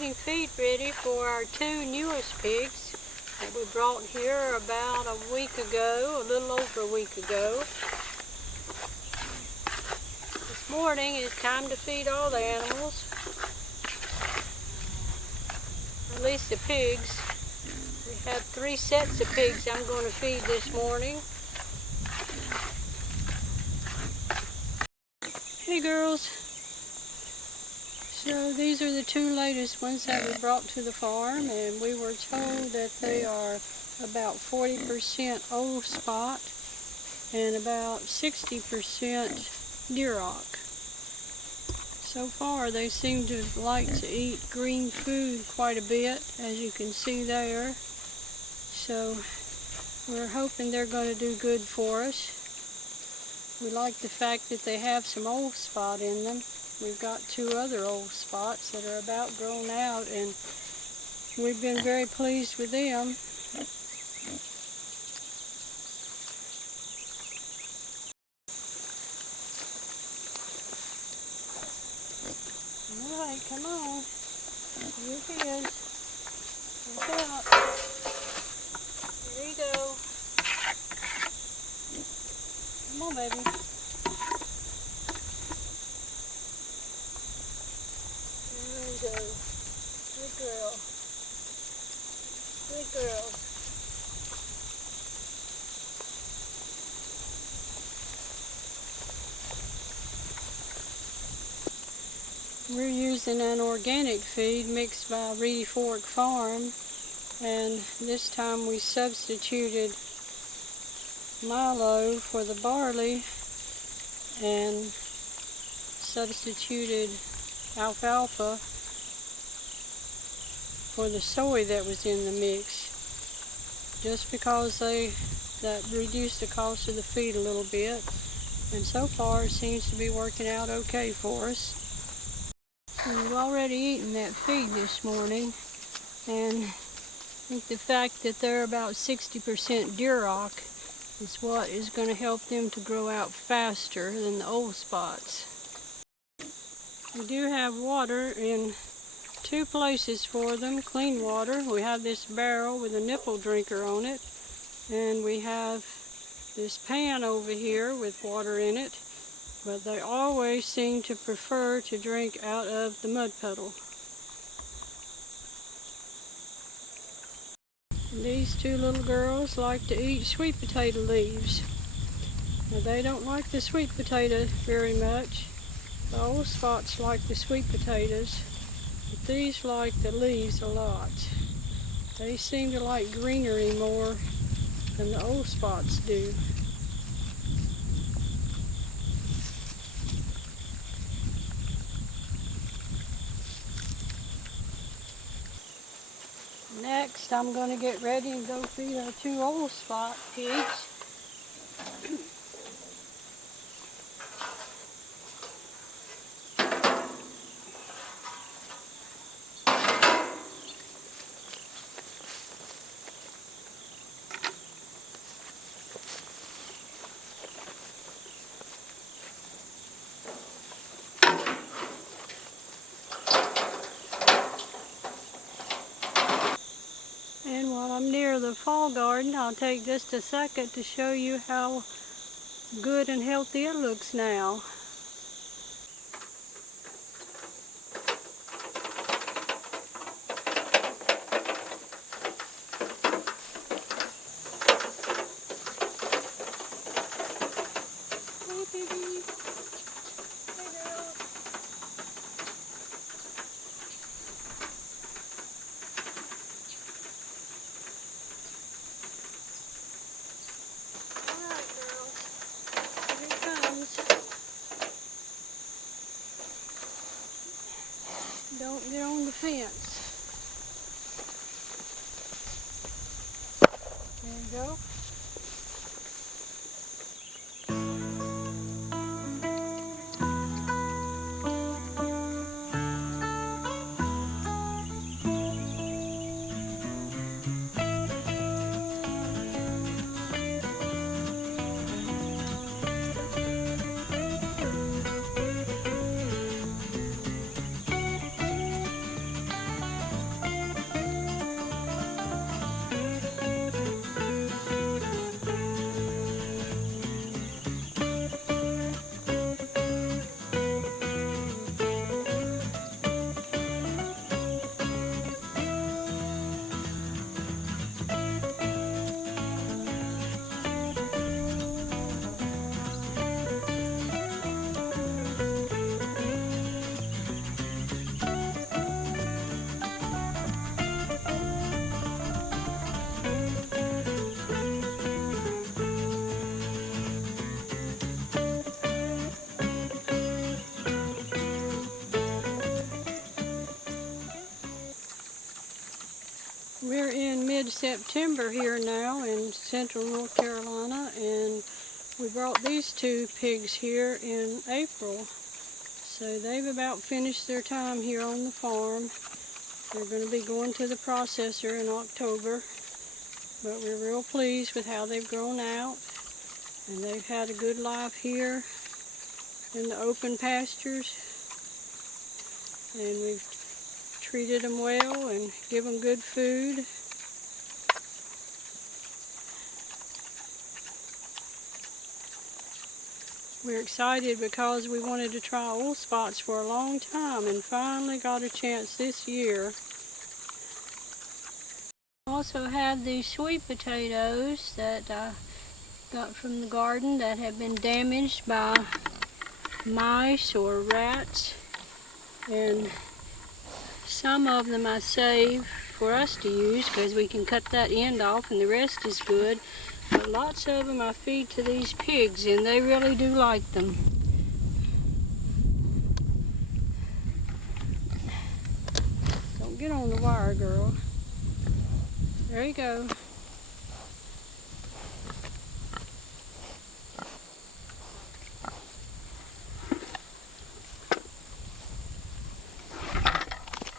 getting feed ready for our two newest pigs that we brought here about a week ago, a little over a week ago. This morning it's time to feed all the animals, at least the pigs. We have 3 sets of pigs I'm going to feed this morning. Hey girls. So these are the 2 latest ones that we brought to the farm, and we were told that they are about 40% Old Spot and about 60% Duroc. So far they seem to like to eat green food quite a bit, as you can see there. So we're hoping they're going to do good for us. We like the fact that they have some Old Spot in them. We've got 2 other Old Spots that are about grown out, and we've been very pleased with them. All right, come on. Here he is. Look out. Here you go. Come on, baby. There you go. Good girl. Good girl. We're using an organic feed mixed by Reedy Fork Farm, and this time we substituted milo for the barley and substituted alfalfa for the soy that was in the mix, just because that reduced the cost of the feed a little bit, and so far it seems to be working out okay for us. We've already eaten that feed this morning, and I think the fact that they're about 60% Duroc is what is going to help them to grow out faster than the Old Spots. We do have water in 2 places for them, clean water. We have this barrel with a nipple drinker on it, and we have this pan over here with water in it, but they always seem to prefer to drink out of the mud puddle. These 2 little girls like to eat sweet potato leaves. Now, they don't like the sweet potato very much. The Old Spots like the sweet potatoes, but these like the leaves a lot. They seem to like greenery more than the Old Spots do. Next, I'm going to get ready and go feed our 2 Old Spot pigs. And while I'm near the fall garden, I'll take just a second to show you how good and healthy it looks now. Hey, baby. Hey, girl. Don't get on the fence. There you go. mid-September here now in central North Carolina, and we brought these two pigs here in April. So they've about finished their time here on the farm. They're going to be going to the processor in October, but we're real pleased with how they've grown out, and they've had a good life here in the open pastures, and we've treated them well and give them good food. We're excited because we wanted to try Old Spots for a long time and finally got a chance this year. Also had these sweet potatoes that I got from the garden that have been damaged by mice or rats, and some of them I save for us to use because we can cut that end off and the rest is good. But lots of them I feed to these pigs, and they really do like them. Don't get on the wire, girl. There you go.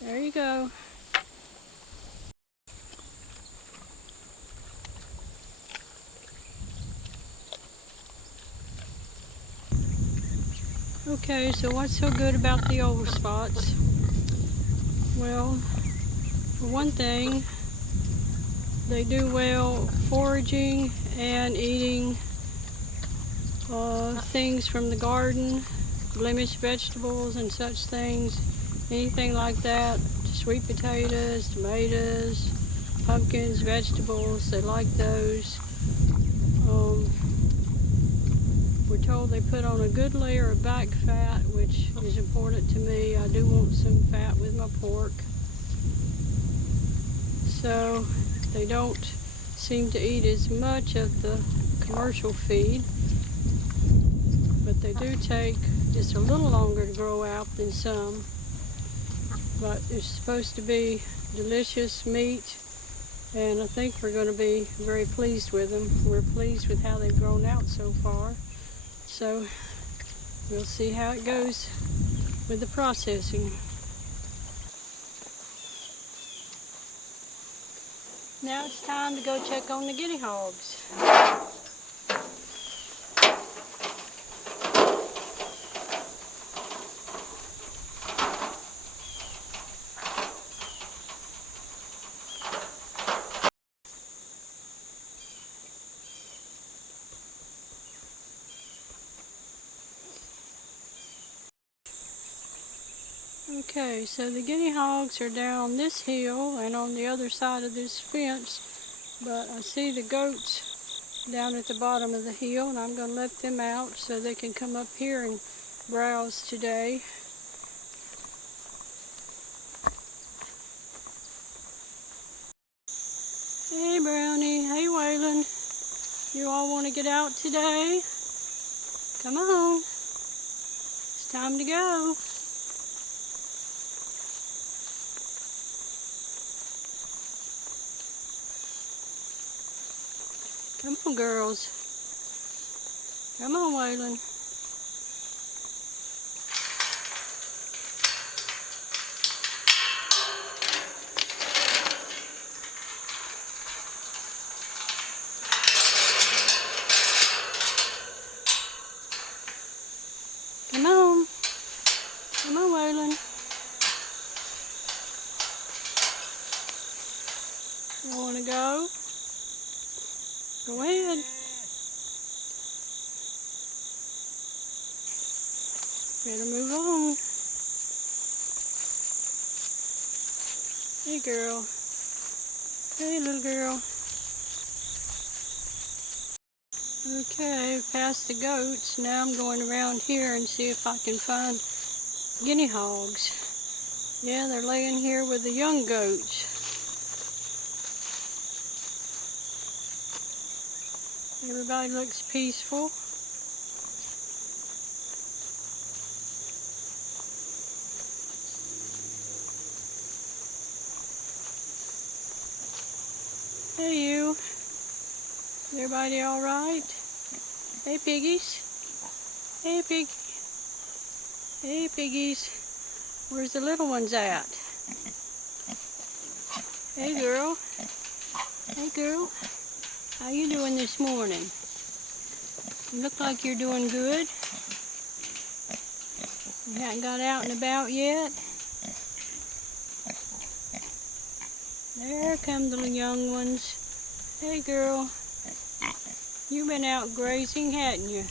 There you go. Okay, so what's so good about the Old Spots? Well, for one thing, they do well foraging and eating things from the garden, blemished vegetables and such things, anything like that. Sweet potatoes, tomatoes, pumpkins, vegetables, they like those. We're told they put on a good layer of back fat, which is important to me. I do want some fat with my pork. So they don't seem to eat as much of the commercial feed, but they do take just a little longer to grow out than some. But it's supposed to be delicious meat, and I think we're going to be very pleased with them. We're pleased with how they've grown out so far. So we'll see how it goes with the processing. Now it's time to go check on the guinea hogs. Okay, so the guinea hogs are down this hill and on the other side of this fence, but I see the goats down at the bottom of the hill, and I'm going to let them out so they can come up here and browse today. Hey Brownie, hey Waylon, you all want to get out today? Come on, it's time to go. Come on, girls. Come on, Waylon. Come on. Come on, Waylon. You want to go? Go ahead. Better move on. Hey girl. Hey little girl. Okay, past the goats. Now I'm going around here and see if I can find guinea hogs. Yeah, they're laying here with the young goats. Everybody looks peaceful. Hey you. Everybody all right? Hey piggies. Hey pig. Hey piggies. Where's the little ones at? Hey girl. Hey girl. How you doing this morning? You look like you're doing good. You haven't got out and about yet? There come the young ones. Hey girl. You've been out grazing, hadn't you?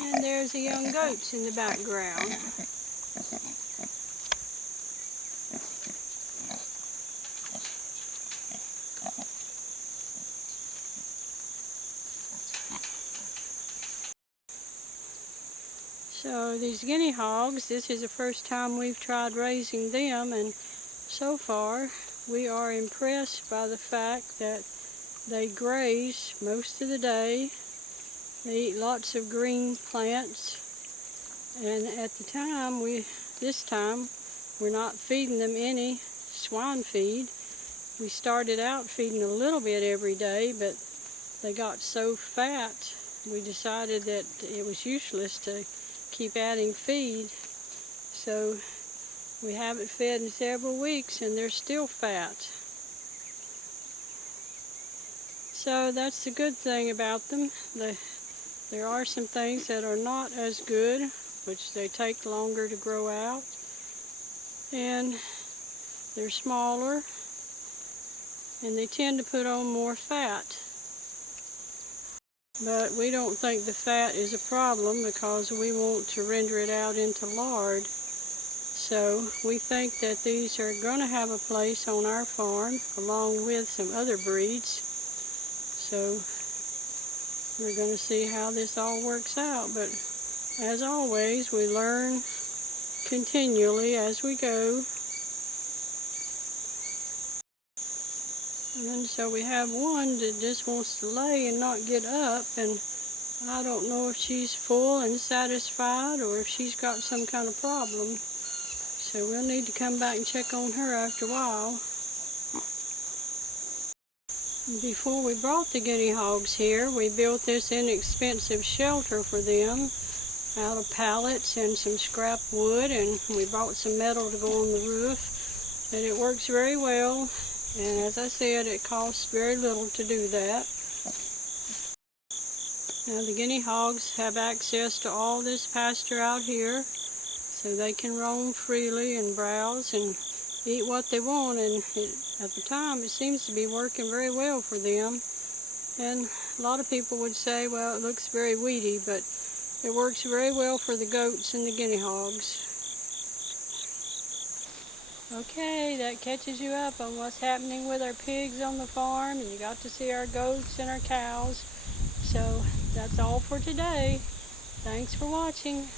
And there's the young goats in the background. So these guinea hogs, this is the first time we've tried raising them, and so far we are impressed by the fact that they graze most of the day. They eat lots of green plants, and at the time, this time we're not feeding them any swine feed. We started out feeding a little bit every day, but they got so fat we decided that it was useless to keep adding feed. So we haven't fed in several weeks and they're still fat. So that's the good thing about them. There are some things that are not as good, which they take longer to grow out, and they're smaller, and they tend to put on more fat. But we don't think the fat is a problem because we want to render it out into lard. So we think that these are going to have a place on our farm along with some other breeds. So we're going to see how this all works out. But as always, we learn continually as we go. And so we have one that just wants to lay and not get up, and I don't know if she's full and satisfied or if she's got some kind of problem. So we'll need to come back and check on her after a while. Before we brought the guinea hogs here, we built this inexpensive shelter for them out of pallets and some scrap wood, and we bought some metal to go on the roof. And it works very well. And as I said, it costs very little to do that. Now the guinea hogs have access to all this pasture out here, so they can roam freely and browse and eat what they want. And at the time, it seems to be working very well for them. And a lot of people would say, well, it looks very weedy, but it works very well for the goats and the guinea hogs. Okay, that catches you up on what's happening with our pigs on the farm, and you got to see our goats and our cows. So that's all for today. Thanks for watching.